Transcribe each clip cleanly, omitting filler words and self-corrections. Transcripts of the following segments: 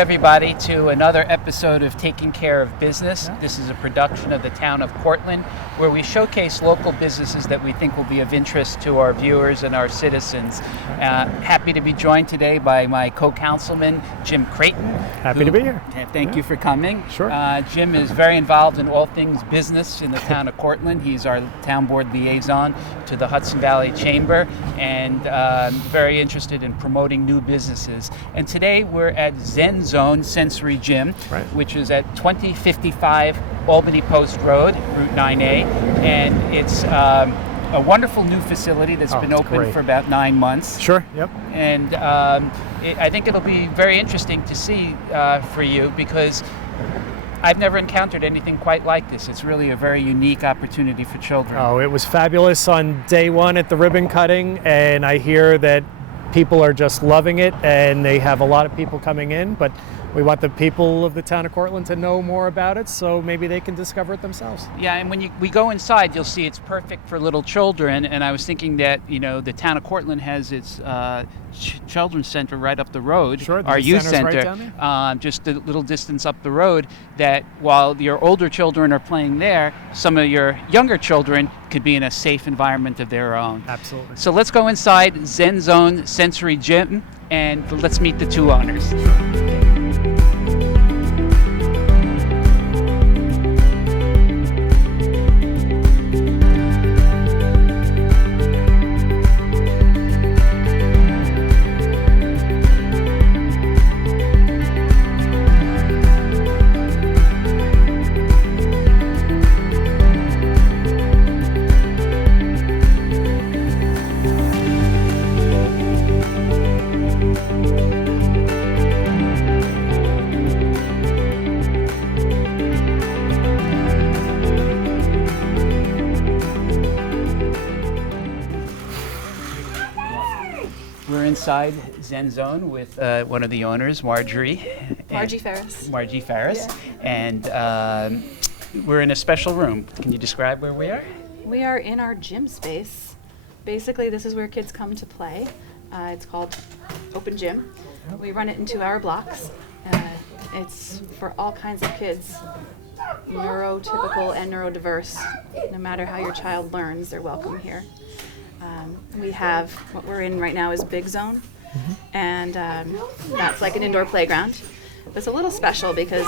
everybody to another episode of Taking Care of Business. This is a production of the town of Cortlandt, where we showcase local businesses that we think will be of interest to our viewers and our citizens. Happy to be joined today by my co-councilman, Jim Croton. Happy to be here. Thank you for coming. Sure. Jim is very involved in all things business in the town of Cortlandt. He's our town board liaison to the Hudson Valley Chamber and very interested in promoting new businesses. And today we're at Zen Zone Sensory Gym, which is at 2055 Albany Post Road, Route 9A. And it's a wonderful new facility that's been open for about 9 months. Sure, yep. And I think it'll be very interesting to see for you, because I've never encountered anything quite like this. It's really a very unique opportunity for children. Oh, it was fabulous on day one at the ribbon cutting, and I hear that people are just loving it, and they have a lot of people coming in, but we want the people of the town of Cortlandt to know more about it, so maybe they can discover it themselves. Yeah, and when we go inside, you'll see it's perfect for little children, and I was thinking that, the town of Cortlandt has its children's center right up the road. Sure, our youth center, right down there. just a little distance up the road, that while your older children are playing there, some of your younger children could be in a safe environment of their own. Absolutely. So let's go inside Zen Zone Sensory Gym, and let's meet the two owners. We're inside Zen Zone with one of the owners, Margie Ferris. Yeah. And we're in a special room. Can you describe where we are? We are in our gym space. Basically, this is where kids come to play. It's called Open Gym. We run it in 2-hour blocks. It's for all kinds of kids, neurotypical and neurodiverse. No matter how your child learns, they're welcome here. We have, what we're in right now is Big Zone, and that's like an indoor playground. It's a little special because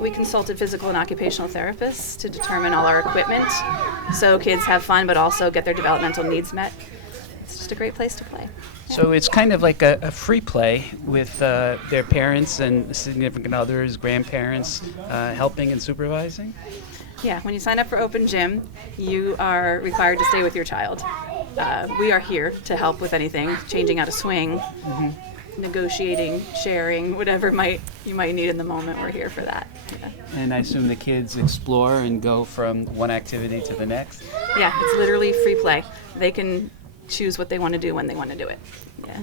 we consulted physical and occupational therapists to determine all our equipment, so kids have fun but also get their developmental needs met. It's just a great place to play. So it's kind of like a free play with their parents and significant others, grandparents, helping and supervising? Yeah, when you sign up for Open Gym, you are required to stay with your child. We are here to help with anything, changing out a swing, negotiating, sharing, whatever you might need in the moment. We're here for that. Yeah. And I assume the kids explore and go from one activity to the next? Yeah, it's literally free play. They can choose what they want to do when they want to do it. Yeah.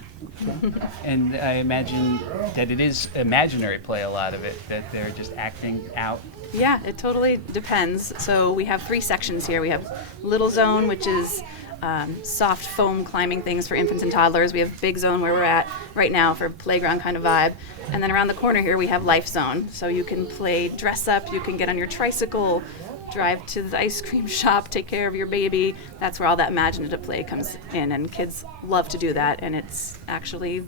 Okay. And I imagine that it is imaginary play, a lot of it, that they're just acting out. Yeah, it totally depends. So we have 3 sections here. We have Little Zone, which is soft foam climbing things for infants and toddlers. We have Big Zone, where we're at right now, for playground kind of vibe. And then around the corner here we have Life Zone. So you can play dress up, you can get on your tricycle, drive to the ice cream shop, take care of your baby. That's where all that imaginative play comes in, and kids love to do that. And it's actually,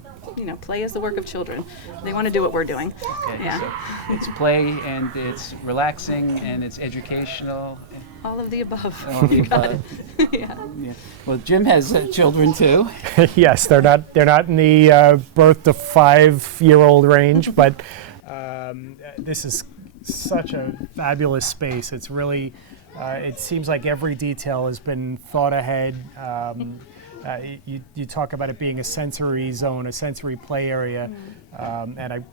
play is the work of children. They want to do what we're doing. Okay, yeah. So it's play, and it's relaxing, and it's educational. All of the above. All of the above. Yeah. Yeah. Well, Jim has children too. Yes, they're not in the birth to 5-year-old range, but this is such a fabulous space. It's really, it seems like every detail has been thought ahead. You talk about it being a sensory zone, a sensory play area, and I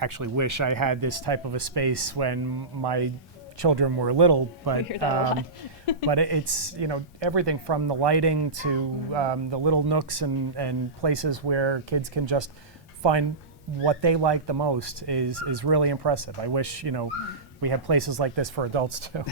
actually wish I had this type of a space when my children were little, but but it's everything from the lighting to the little nooks and places where kids can just find what they like the most is really impressive. I wish we have places like this for adults too.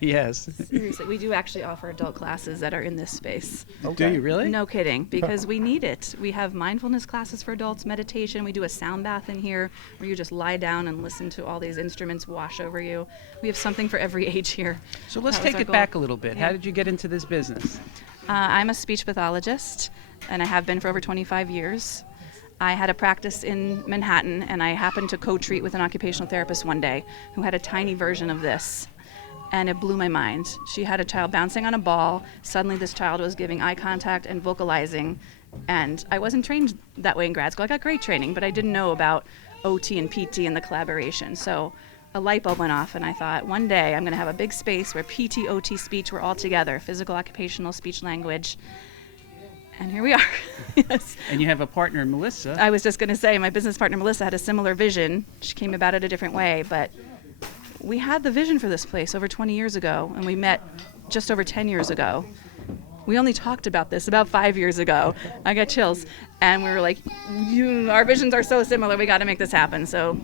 Yes. Seriously, we do actually offer adult classes that are in this space. Do you really? No kidding, because we need it. We have mindfulness classes for adults, meditation. We do a sound bath in here where you just lie down and listen to all these instruments wash over you. We have something for every age here. So let's That was take our it goal. back a little bit. Yeah. How did you get into this business? I'm a speech pathologist, and I have been for over 25 years. I had a practice in Manhattan, and I happened to co-treat with an occupational therapist one day who had a tiny version of this, and it blew my mind. She had a child bouncing on a ball. Suddenly this child was giving eye contact and vocalizing, and I wasn't trained that way in grad school. I got great training, but I didn't know about OT and PT and the collaboration. So a light bulb went off, and I thought, one day I'm going to have a big space where PT, OT, speech were all together, physical, occupational, speech, language. And here we are. Yes. And you have a partner, Melissa. I was just going to say, my business partner, Melissa, had a similar vision. She came about it a different way, but we had the vision for this place over 20 years ago, and we met just over 10 years ago. We only talked about this about 5 years ago. I got chills. And we were like, our visions are so similar, we got to make this happen. So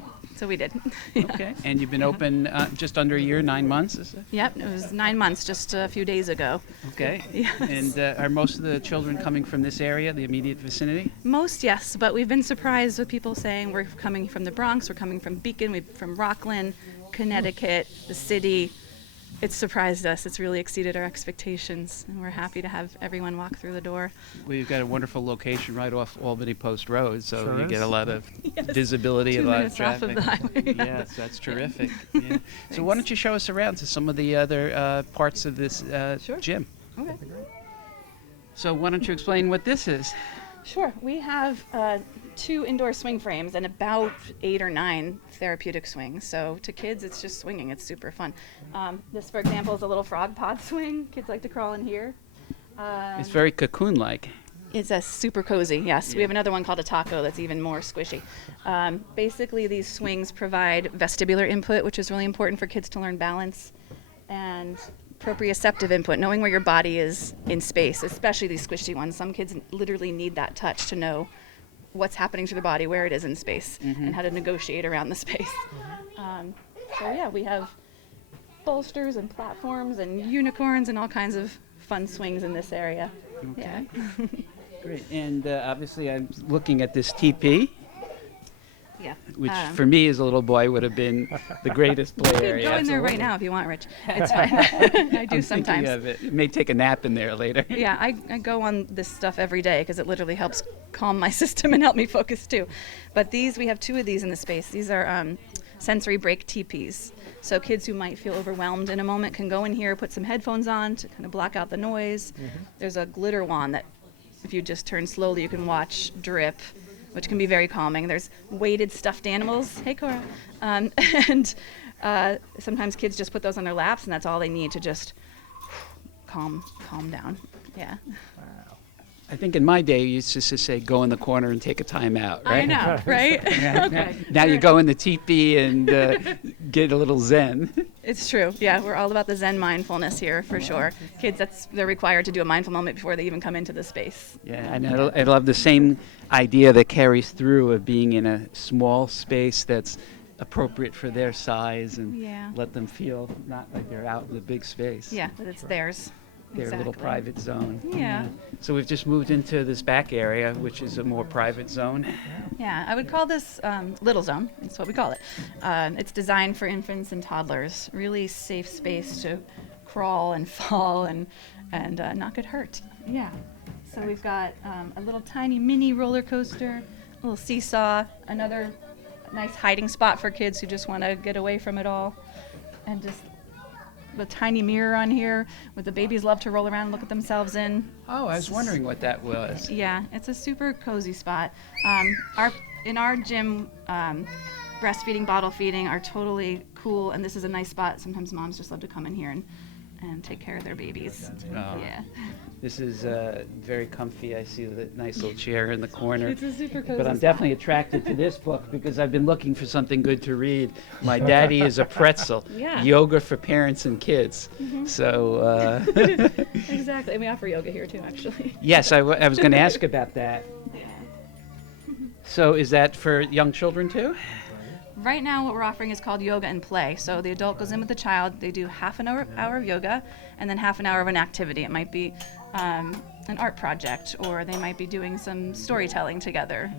we did. Yeah. Okay. And you've been open just under a year, 9 months, is it? Yep, it was 9 months just a few days ago. Okay. Yes. And are most of the children coming from this area, the immediate vicinity? Most, yes, but we've been surprised with people saying we're coming from the Bronx, we're coming from Beacon, we're from Rockland, Connecticut, the city. It's surprised us. It's really exceeded our expectations, and we're happy to have everyone walk through the door. We've got a wonderful location right off Albany Post Road, so Sure you is. get a lot of Yes. visibility, 2 a lot of minutes off traffic. of the highway. Yes, that's terrific. Yeah. So why don't you show us around to some of the other parts of this Sure. gym? Okay. So why don't you explain what this is? Sure. We have 2 indoor swing frames and about 8 or 9 therapeutic swings. So to kids, it's just swinging. It's super fun. This, for example, is a little frog pod swing. Kids like to crawl in here. It's very cocoon-like. It's a super cozy, yes. We have another one called a taco that's even more squishy. Basically, these swings provide vestibular input, which is really important for kids to learn balance, and proprioceptive input, knowing where your body is in space, especially these squishy ones. Some kids literally need that touch to know what's happening to their body, where it is in space, and how to negotiate around the space. So yeah, we have bolsters and platforms and unicorns and all kinds of fun swings in this area. Yeah. Great. And obviously I'm looking at this TP, Yeah. which for me as a little boy would have been the greatest play You could area. go in there right Absolutely. now if you want, Rich. It's fine. I do I'm sometimes. thinking of it. May take a nap in there later. Yeah, I go on this stuff every day because it literally helps calm my system and help me focus too. But these, we have 2 of these in the space. These are sensory break teepees. So kids who might feel overwhelmed in a moment can go in here, put some headphones on to kind of block out the noise. There's a glitter wand that if you just turn slowly, you can watch drip, which can be very calming. There's weighted stuffed animals. Hey, Cora. And sometimes kids just put those on their laps, and that's all they need to just calm down. Yeah. I think in my day you used to just say go in the corner and take a time out, right? I know, right? Okay. Now you go in the teepee and get a little zen. It's true. Yeah, we're all about the Zen mindfulness here for sure. Kids, they're required to do a mindful moment before they even come into the space. Yeah, and I love the same idea that carries through of being in a small space that's appropriate for their size and Yeah. let them feel not like they're out in the big space. Yeah, that it's theirs. Their little Exactly. private zone. Yeah. So we've just moved into this back area, which is a more private zone. Yeah, I would call this Little Zone. That's what we call it. It's designed for infants and toddlers. Really safe space to crawl and fall and not get hurt. Yeah. So we've got a little tiny mini roller coaster, a little seesaw, another nice hiding spot for kids who just want to get away from it all, and just the tiny mirror on here with the babies love to roll around and look at themselves in. Oh, I was wondering what that was. Yeah, it's a super cozy spot. In our gym, breastfeeding, bottle feeding are totally cool, and this is a nice spot. Sometimes moms just love to come in here and take care of their babies. Oh. Yeah. This is very comfy. I see the nice little chair in the corner. It's a super cozy But I'm spot. definitely attracted to this book because I've been looking for something good to read. My Daddy is a Pretzel, Yeah. Yoga for Parents and Kids. So, Exactly. And we offer yoga here too, actually. yes, I was going to ask about that. So is that for young children too? Right now, what we're offering is called yoga and play. So the adult goes in with the child. They do half an hour of yoga, and then half an hour of an activity. It might be an art project, or they might be doing some storytelling together.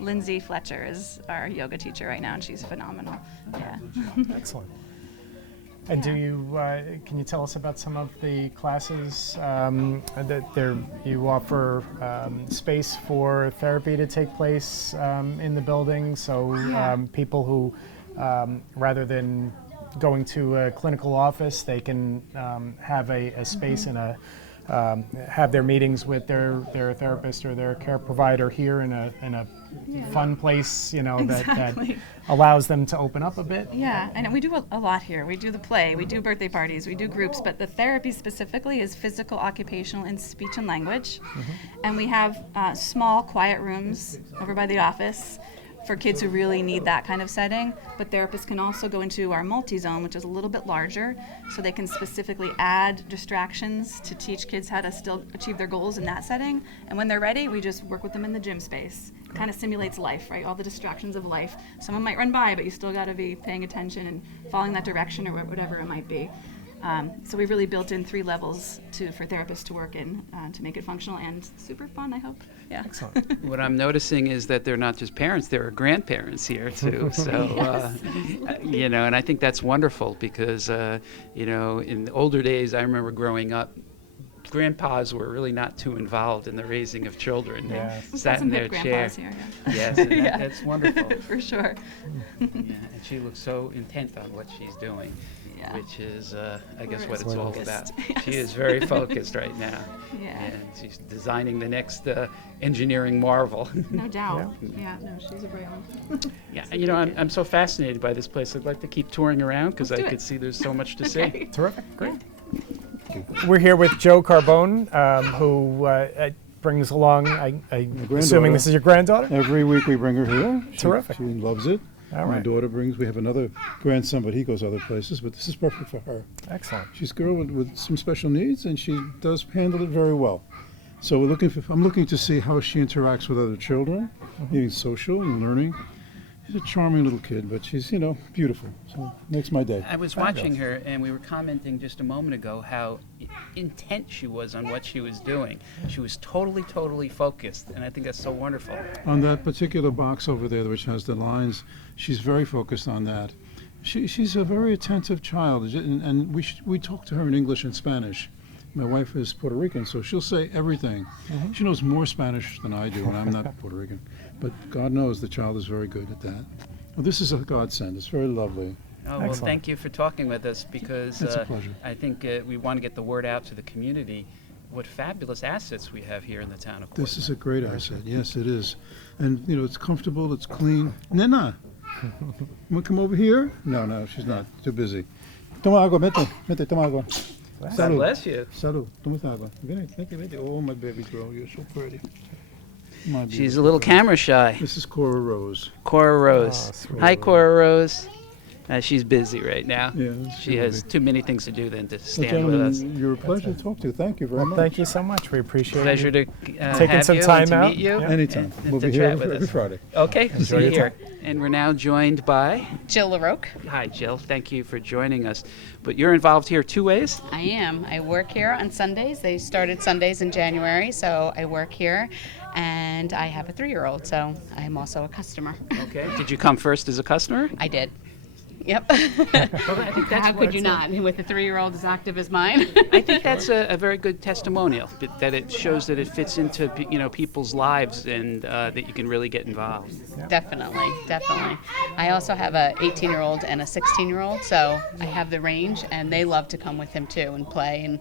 Lindsay Fletcher is our yoga teacher right now, and she's phenomenal. Yeah. Excellent. And do you can you tell us about some of the classes that you offer space for therapy to take place in the building? So people who rather than going to a clinical office, they can have a space and have their meetings with their therapist or their care provider here in a fun place, that allows them to open up a bit. Yeah, and we do a lot here. We do the play, we do birthday parties, we do groups, but the therapy specifically is physical, occupational, and speech and language. And we have small, quiet rooms over by the office for kids who really need that kind of setting. But therapists can also go into our multi-zone, which is a little bit larger, so they can specifically add distractions to teach kids how to still achieve their goals in that setting. And when they're ready, we just work with them in the gym space. Kind of simulates life, right? All the distractions of life. Someone might run by, but you still got to be paying attention and following that direction or whatever it might be. So we really built in 3 levels for therapists to work in to make it functional and super fun, I hope. Yeah. Excellent. What I'm noticing is that they're not just parents, there are grandparents here too. So, and I think that's wonderful because, in the older days, I remember growing up, grandpas were really not too involved in the raising of children. Yeah. They sat in their chair. Here, Yes, and that's wonderful. For sure. And she looks so intent on what she's doing. Yeah. Which is, I guess, We're what it's all focused. about. Yes. She is very focused right now. Yeah. And she's designing the next engineering marvel. No doubt. Yeah, no, she's a bright one. Yeah, I'm so fascinated by this place. I'd like to keep touring around because I Let's do could it. see there's so much to see. Terrific. Great. We're here with Joe Carbone, who brings along, I'm assuming this is your granddaughter? Every week we bring her here. Terrific. She loves it. All My right. daughter we have another grandson, but he goes other places, but this is perfect for her. Excellent. She's a girl with some special needs, and she does handle it very well. So I'm looking to see how she interacts with other children, being social and learning. She's a charming little kid, but she's, beautiful. So it makes my day. I was watching her, and we were commenting just a moment ago how intent she was on what she was doing. She was totally focused, and I think that's so wonderful. On that particular box over there, which has the lines, she's very focused on that. She's a very attentive child, and we talk to her in English and Spanish. My wife is Puerto Rican, so she'll say everything. She knows more Spanish than I do, and I'm not Puerto Rican. But God knows the child is very good at that. Well, this is a godsend. It's very lovely. Oh, well, Excellent. thank you for talking with us because It's a pleasure. I think we want to get the word out to the community what fabulous assets we have here in the town of Cortlandt. This is a great asset. Yes, it is. And, it's comfortable, it's clean. Nena, you want to come over here? No, she's not. Too busy. Toma agua, mete, toma agua. God bless you. Salud, toma agua. Thank you. Oh, my baby girl, you're so pretty. My She's a beautiful little girl. camera shy. This is Cora Rose. Cora Rose. Oh, sweet. Hi, Cora Rose. She's busy right now. Yeah, She has too many things to do than to Well, stand with us. gentlemen, you're a pleasure to talk to. Thank you very much. Thank you so much. We appreciate Pleasure you. to Taking have some you time and to out. meet you. Yeah. Anytime. And We'll to be here chat with every us. Friday. Okay, see your you here. And we're now joined by, Jill LaRoque. hi Jill, thank you for joining us. But you're involved here 2 ways? I am. I work here on Sundays. They started Sundays in January, so I work here. And I have a 3-year-old, so I'm also a customer. Okay. Did you come first as a customer? I did. Yep. Well, I think that's How could you not, with a 3-year-old as active as mine? I think that's a very good testimonial, that it shows that it fits into people's lives and that you can really get involved. Definitely. I also have a 18-year-old and a 16-year-old, so I have the range, and they love to come with him too and play, and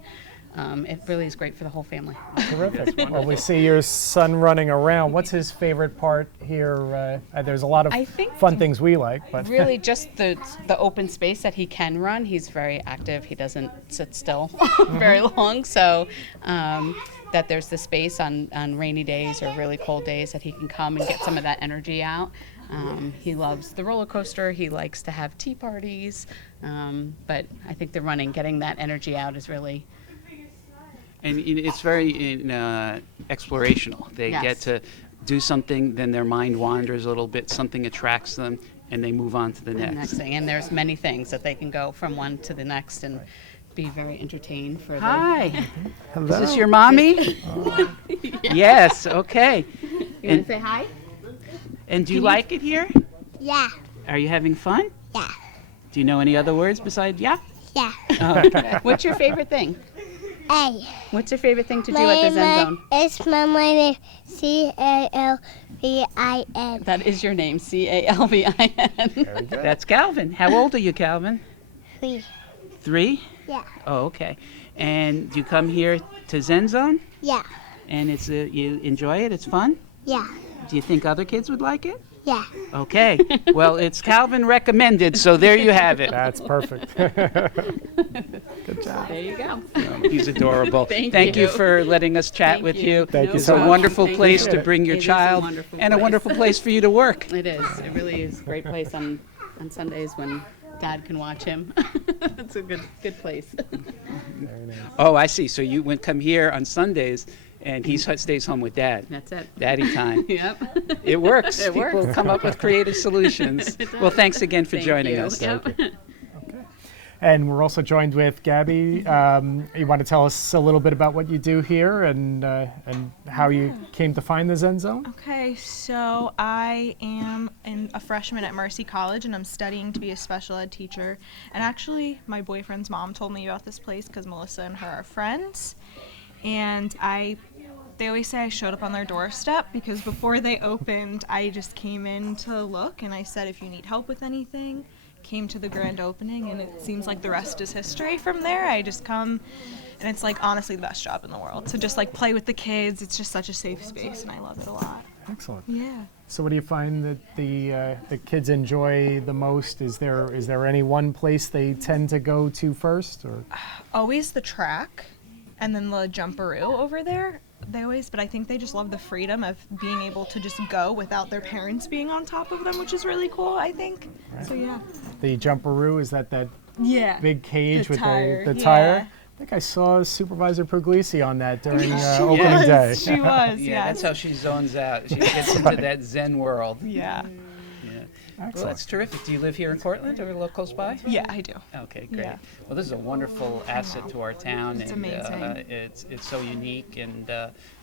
it really is great for the whole family. Terrific. Well, we see your son running around. What's his favorite part here? There's a lot of I think fun things we like, but Really, just the open space that he can run. He's very active. He doesn't sit still very long. So that there's the space on rainy days or really cold days that he can come and get some of that energy out. He loves the roller coaster. He likes to have tea parties. But I think the running, getting that energy out is really... And it's very explorational. They Yes. get to do something, then their mind wanders a little bit, something attracts them, and they move on to the The next. next thing, and there's many things that they can go from one to the next and be very entertained for. Hi. Hello. Is this your mommy? Yes. Okay. You want And, to say hi? and do you like it here? Yeah, Are you having fun? yeah, Do you know any other words besides yeah? yeah. What's your favorite thing? Hey, What's your favorite thing to do at the Zen Zone? It's my name, Calvin. That is your name, Calvin. Very good. That's Calvin. How old are you, Calvin? 3. 3? Yeah, Oh, okay. And you come here to Zen Zone, yeah, and you enjoy it. It's fun. yeah, Do you think other kids would like it? yeah. Okay. Well, it's Calvin recommended, so there you have it. That's perfect. Good job. There you go. He's adorable. Thank you you. for letting us chat Thank with you. you. Thank you It's so a much. wonderful Thank place you. to bring your It is a child, wonderful and a place. wonderful place for you to work. It is. It really is a great place on Sundays when Dad can watch him. It's a good place. Very nice. Oh, I see. So you come here on Sundays, and he stays home with Dad. That's it. Daddy time. Yep. It works. It People works. come up with creative solutions. Well, thanks again for Thank joining you. us. Yep. And we're also joined with Gabby. You want to tell us a little bit about what you do here and how you came to find the Zen Zone? Okay, so I am a freshman at Mercy College and I'm studying to be a special ed teacher. And actually, my boyfriend's mom told me about this place because Melissa and her are friends. And they always say I showed up on their doorstep because before they opened, I just came in to look and I said, if you need help with anything, came to the grand opening, and it seems like the rest is history from there. I just come, and it's like honestly the best job in the world. To just like play with the kids, it's just such a safe space, and I love it a lot. Excellent. Yeah. So, what do you find that the kids enjoy the most? Is there any one place they tend to go to first, or? Always the track, and then the jumperoo over there. But I think they just love the freedom of being able to just go without their parents being on top of them, which is really cool, I think. So yeah. The jumperoo, is that Yeah. big cage The with tire, the yeah. tire? I think I saw Supervisor Puglisi on that during She opening was, day. She was, Yeah, yes. that's how she zones out. She gets into that Zen world. Yeah. Yeah. Well, Excellent. that's terrific. Do you live here in Cortlandt or close by? Yeah, I do. Okay, great. Yeah. Well, this is a wonderful asset to our town. It's and, amazing. It's so unique. And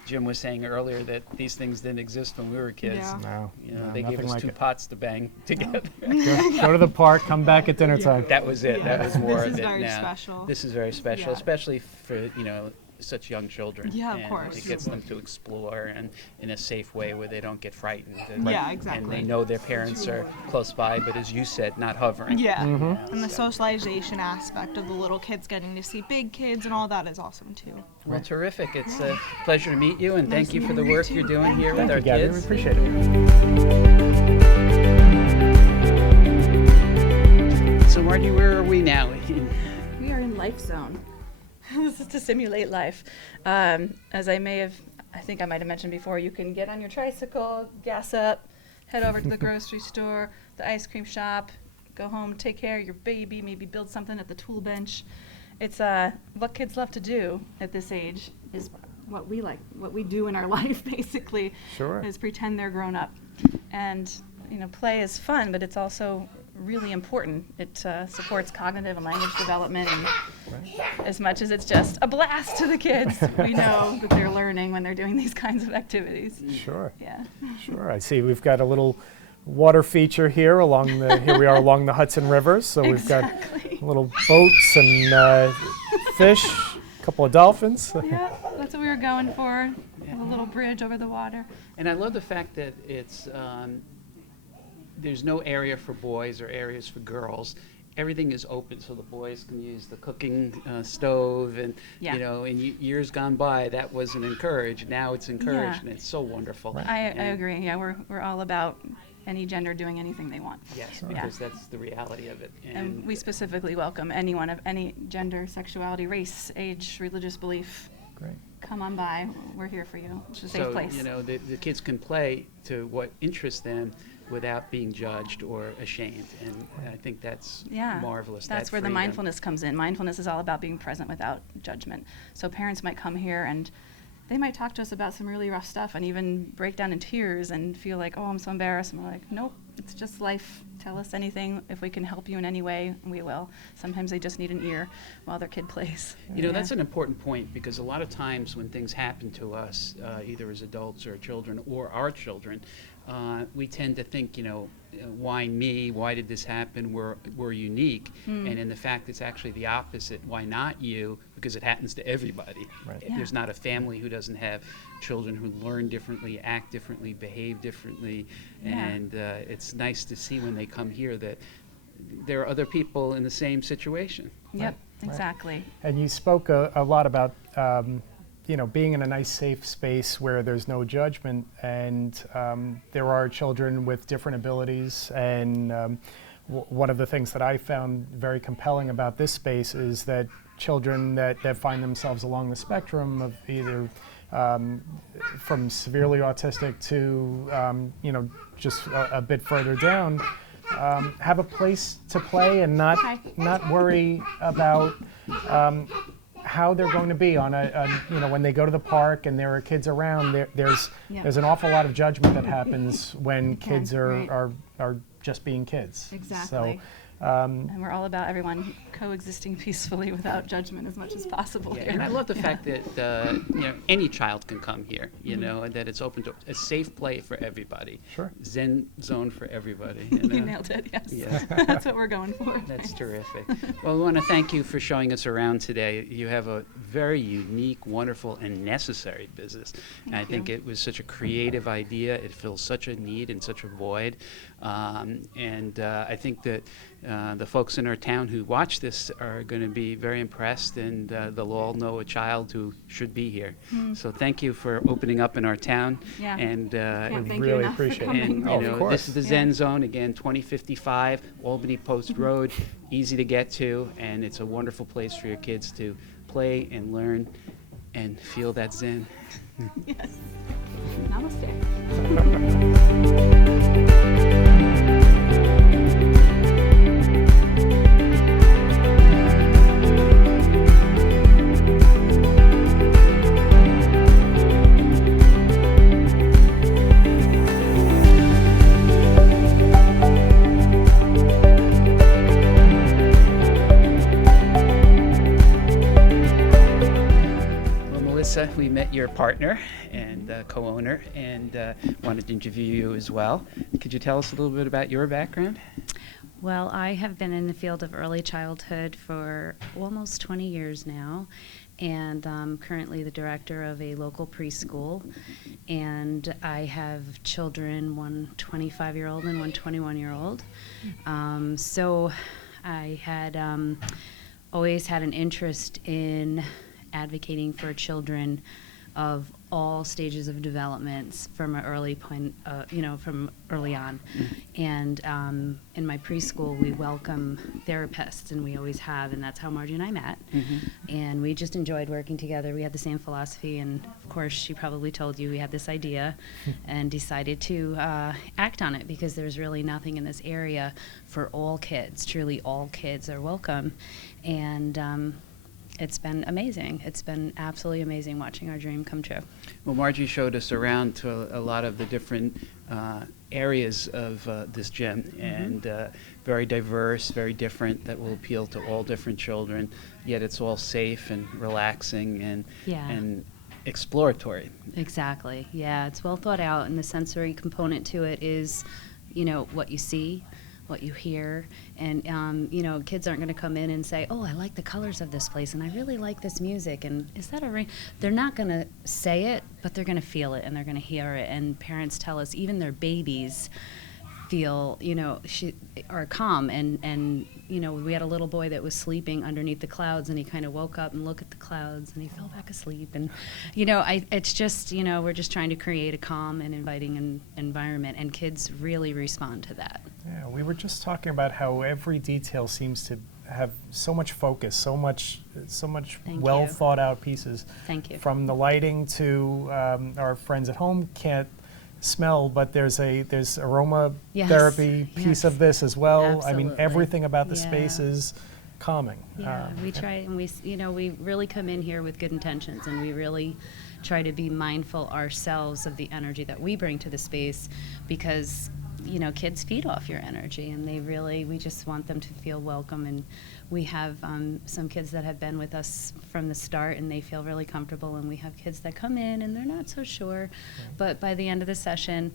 Jim was saying earlier that these things didn't exist when we were kids. Yeah. No, You know, no, they gave nothing us like 2 it. pots to bang together. Go to the park, come back at dinner time. That was it. That was more This of is it very now. special. This is very special, Yeah. especially for, such young children. Yeah, of And course. It gets them to explore and in a safe way where they don't get frightened. Yeah, And exactly. they know their parents are close by, but as you said, not hovering. Yeah. Mm-hmm. And the socialization aspect of the little kids getting to see big kids and all that is awesome too. Well, terrific. It's a pleasure to meet you, and thank you for the work you're doing here with our Thank you, Gabby. We kids. appreciate it. So, Marty, where are we now? We are in Life Zone. This is to simulate life. As I think I might have mentioned before, you can get on your tricycle, gas up, head over to the grocery store, the ice cream shop, go home, take care of your baby, maybe build something at the tool bench. It's what kids love to do at this age is what we like, what we do in our life basically, Sure. is pretend they're grown up. And play is fun, but it's also really important. It supports cognitive and language development, and as much as it's just a blast to the kids, we know that they're learning when they're doing these kinds of activities. Sure. Yeah. Sure. I see we've got a little water feature here here we are along the Hudson River. So we've got little boats and fish, a couple of dolphins. Yeah, that's what we were going for. A little bridge over the water. And I love the fact that it's there's no area for boys or areas for girls. Everything is open, so the boys can use the cooking stove, and Yeah. in years gone by that wasn't encouraged. Now it's encouraged, Yeah. and it's so wonderful. I And- agree. Yeah, we're all about any gender doing anything they want. Yes, Yeah. because that's the reality of it. And we specifically welcome anyone of any gender, sexuality, race, age, religious belief. Great. Come on by. We're here for you. It's a safe so place. the kids can play to what interests them without being judged or ashamed, and I think that's Yeah, marvelous. that's that where the freedom. mindfulness comes in. Mindfulness is all about being present without judgment. So parents might come here and they might talk to us about some really rough stuff and even break down in tears and feel like, oh, I'm so embarrassed. And we're like, nope, It's just life. Tell us anything. If we can help you in any way, we will. Sometimes they just need an ear while their kid plays. You know, that's an important point, because a lot of times when things happen to us, either as adults or children or our children, we tend to think, you know, why me? Why did this happen? We're unique. And in the fact, it's actually the opposite. Why not you? Because it happens to everybody. Right. Yeah. There's not a family who doesn't have children who learn differently, act differently, behave differently. Yeah. And it's nice to see when they come here that there are other people in the same situation. Yep, exactly. And you spoke a lot about, you know, being in a nice, safe space where there's no judgment, and there are children with different abilities. And one of the things that I found very compelling about this space is that children that find themselves along the spectrum of either from severely autistic to, you know, just a bit further down, have a place to play and not worry about how they're going to be on you know, when they go to the park and there are kids around. There's an awful lot of judgment that happens when kids are just being kids. Exactly. So, and we're all about everyone coexisting peacefully without judgment as much as possible. Yeah, here. and I love the fact that you know, any child can come here, you know, and that it's open to a safe play for everybody. Sure. Zen Zone for everybody. You know? nailed it, yes. Yes. That's what we're going for. That's terrific. Well, we want to thank you for showing us around today. You have a very unique, wonderful, and necessary business. And I think it was such a creative idea. It fills such a need and such a void. And I think that the folks in our town who watch this are going to be very impressed, and they'll all know a child who should be here. So thank you for opening up in our town. Yeah. And Can't thank you really enough for appreciate it. coming. and, Oh, you of know, course. this is the Zen Zone, again, 2055 Albany Post Road, easy to get to, and it's a wonderful place for your kids to play and learn and feel that Zen. Yes. Namaste. We met your partner and co-owner, and wanted to interview you as well. Could you tell us a little bit about your background? Well, I have been in the field of early childhood for almost 20 years now, and I'm currently the director of a local preschool, and I have children, one 25-year-old and one 21-year-old. So I had always had an interest in advocating for children of all stages of development from an early point, you know, from early on. And in my preschool, we welcome therapists, and we always have, and that's how Margie and I met. And we just enjoyed working together. We had the same philosophy, and of course, she probably told you we had this idea and decided to act on it, because there's really nothing in this area for all kids. Truly, all kids are welcome. And it's been amazing. It's been absolutely amazing watching our dream come true. Well, Margie showed us around to a lot of the different areas of this gym, and very diverse, very different, that will appeal to all different children, yet it's all safe and relaxing and exploratory. Exactly. Yeah, it's well thought out, and the sensory component to it is, you know, what you see, what you hear, and you know, kids aren't going to come in and say, oh, I like the colors of this place, and I really like this music, and is that a ring? They're not going to say it, but they're going to feel it, and they're going to hear it. And parents tell us even their babies feel, you know, are calm, and you know, we had a little boy that was sleeping underneath the clouds, and he kind of woke up and looked at the clouds, and he fell back asleep. And you know, it's just, you know, we're just trying to create a calm and inviting environment, and kids really respond to that. Yeah, we were just talking about how every detail seems to have so much focus, so much well thought out pieces. Thank you. From the lighting to our friends at home can't smell, but there's aroma therapy piece of this as well. Absolutely. I mean, everything about the space is calming. Yeah, we try, and we really come in here with good intentions, and we really try to be mindful ourselves of the energy that we bring to the space, because kids feed off your energy, and we just want them to feel welcome. And we have some kids that have been with us from the start, and they feel really comfortable. And we have kids that come in and they're not so sure, but by the end of the session,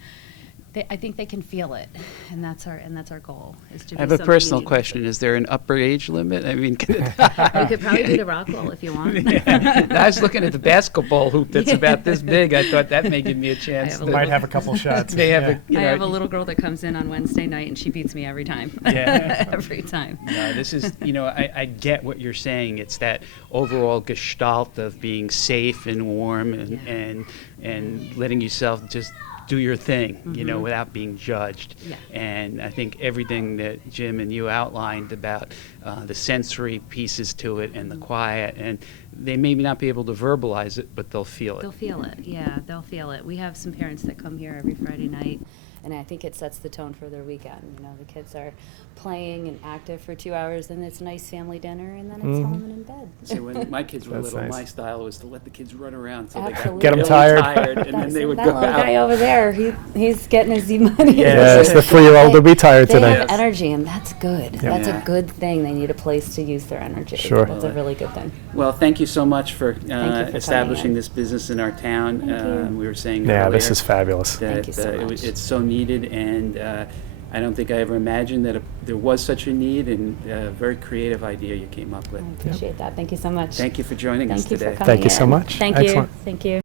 I think they can feel it, and that's our goal. Is to I have a personal question. Is there an upper age limit? I mean, You could probably do the rock wall if you want. I was looking at the basketball hoop that's about this big. I thought that may give me a chance. have a You might have a couple shots. They have Yeah. I have a little girl that comes in on Wednesday night, and she beats me every time. Yeah. Every time. No, this is, I get what you're saying. It's that overall gestalt of being safe and warm and letting yourself just do your thing, without being judged. Yeah. And I think everything that Jim and you outlined about the sensory pieces to it and the quiet, and they may not be able to verbalize it, but they'll feel it. They'll feel it, yeah, they'll feel it. We have some parents that come here every Friday night, and I think it sets the tone for their weekend. The kids are playing and active for 2 hours, and it's a nice family dinner, and then it's home and in bed. So when my kids were That's little, nice. my style was to let the kids run around until they got Absolutely. Get 'em really tired. and then they would that go little out. guy over there, he's getting his money. Yes, the 3-year-old will be tired They today. have energy, and that's good. That's Yeah. a good thing. They need a place to use their energy. Sure. That's a really good thing. Well, thank you so much for coming establishing in. this business in our town. Thank you. We were saying Yeah, earlier this is fabulous. that Thank you so much. it's so needed, and I don't think I ever imagined that there was such a need, and a very creative idea you came up with. I appreciate that. Thank you so much. Thank you for joining us Thank you today. for coming Thank you so in. much. Thank Excellent. you. Thank you.